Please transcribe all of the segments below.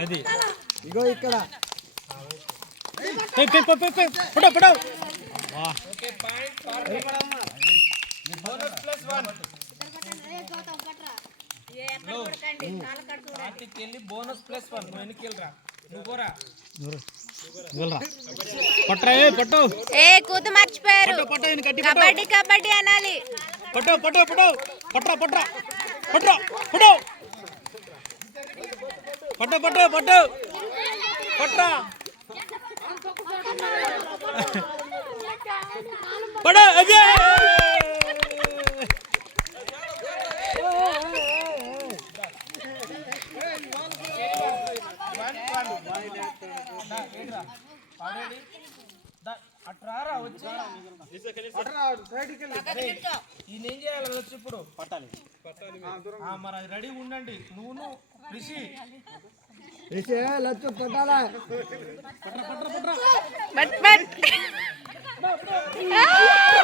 అది. ఇగో ఇక్కడ. పై పై పై పై పై. పడో పడో వా. వెళ్ళి బోనస్ ప్లస్ వన్. నువ్వు వెనక్కి వెళ్ళరా? నువ్వు పోరా? వెళ్ళరా? పట్రా ఏ పట్టు. ఏ కూతు మర్చిపోయారు. పట్టు పట్టు పట్టు. కబడ్డీ కబడ్డీ అనాలి. పట్టు పట్టు పట్టు. పట్రా పట్రా. పట్రా పట్టు పట్టు పట్టు పట్టు. పట్రా. పడు అదే అట్రారా వచ్చి. ఈయన ఏం చేయాలి వచ్చి ఇప్పుడు? పట్టాలి. ఆ, మరి అది రెడీ ఉండండి. నువ్వు రిషి. రిషే లచ్చు పట్టాలా? వదిలే వదిలే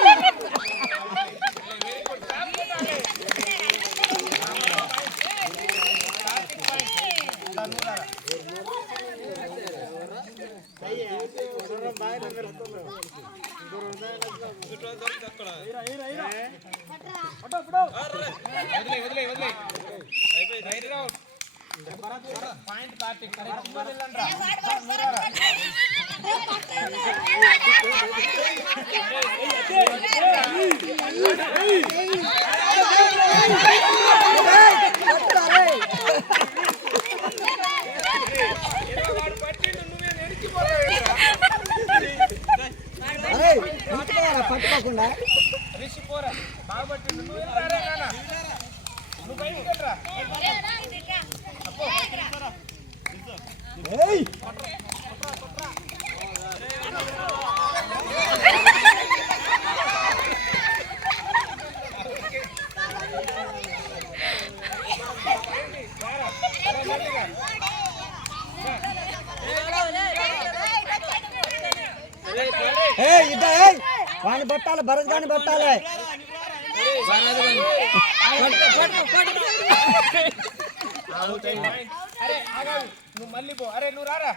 వదిలే పాయింట్ కార్తీక్ అరే చిన్న వెళ్ళండి రా వాడు పట్టిండు నువ్వే వెనక్కి అరే పట్టుకోరా పట్టుకోకుండా రిషి పోరా వాని పట్టాలి భరత్ గాని పట్టాలి. నువ్వు మళ్ళీ పో అరే నువ్వు రారా.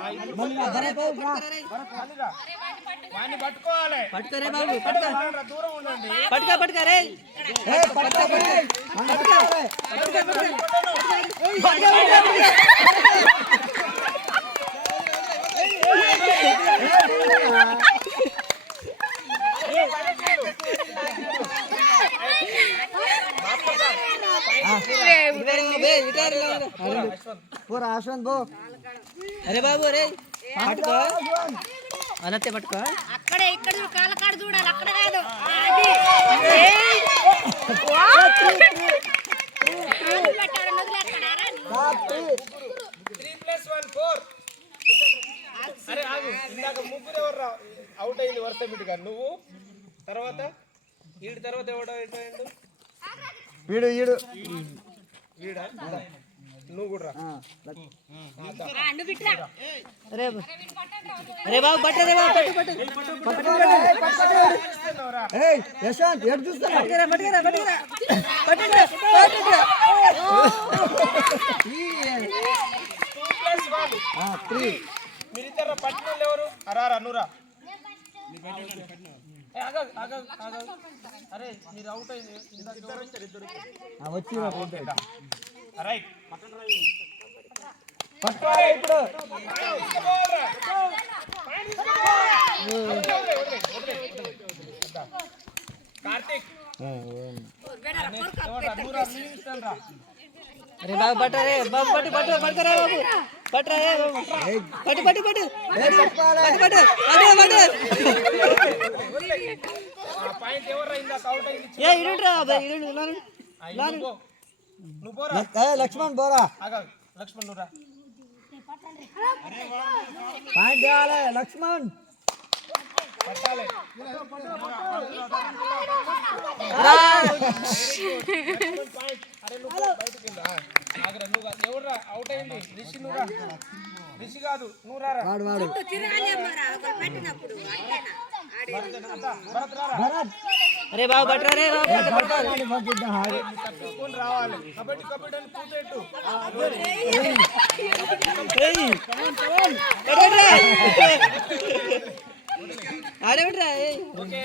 వాడిని పట్టుకోరే బాబు పట్టుకో పట్టుకో. పట్టుకోరే పట్టుకో ఏయ్, వాని పట్టుకోరే. పోరా అశ్వంత్ బో అరే బాబు అరే. పట్టుకో. పట్టుకో. అక్కడే ఇక్కడ చూడు కాళ్ళ కాడ చూడాలి అక్కడ కాదు? త్రీ ప్లస్ వన్ ఫోర్ అరే ఆగు ఇందాక ముగ్గురు ఎవరు అవుట్ అయింది వరుస మీటిగా నువ్వు తర్వాత వీడి. తర్వాత ఎవడో వీడు వీడు. వీడా? కూడా రా. బాబు పట్టు రే. బాబు పట్టు పట్టు యశ్వంత్ ఎటు చూస్తున్నా పట్టుకురా పట్టుకురా పట్టుకురా. పట్టుకురా త్రీ మీరిద్దరు పట్టిన ఎవరు? అరారా ఆగదు. అరే మీరు అవుట్ అయింది? వచ్చి రైట్ పట్టుకోరా ఇప్పుడు తీసుకోపోరా. పాయింట్ తీసుకోపోరా. వదిలే, వదిలే, వదిలే, వదిలే. ఇద్దా. కార్తీక్ ఎవరా నువ్వురా మీరు ఇస్తాను రా అరే బాబు పట్టు రే బాబు పట్టు పట్టు పట్టుకురా బాబు పట్టురా రే బాబు పట్టు పట్టు పట్టు ఏయ్, పట్టుకోరా. పట్టు పట్టు పట్టు ఆ పాయింట్ ఎవరు ఇందాక అవుట్ అయింది నువ్వు పోరా. లక్ష్మణ్ బోరా లక్ష్మణ్ పాయింట్ లక్ష్మణ్. నువ్వు. ఎవరురా అవుట్ అయింది. రిషి నువ్వురా రిషి కాదు భరత్ రారా అరే బాబు పట్టరా రే బాబు పట్టు, పట్టుకోవాలి తప్పించుకొని రావాలి కబడ్డీ కబడ్డీ అని పూతెట్టు ఏయ్. పట్టుకోండిరా. ఆడేమిట్రా ఏయ్. ఓకే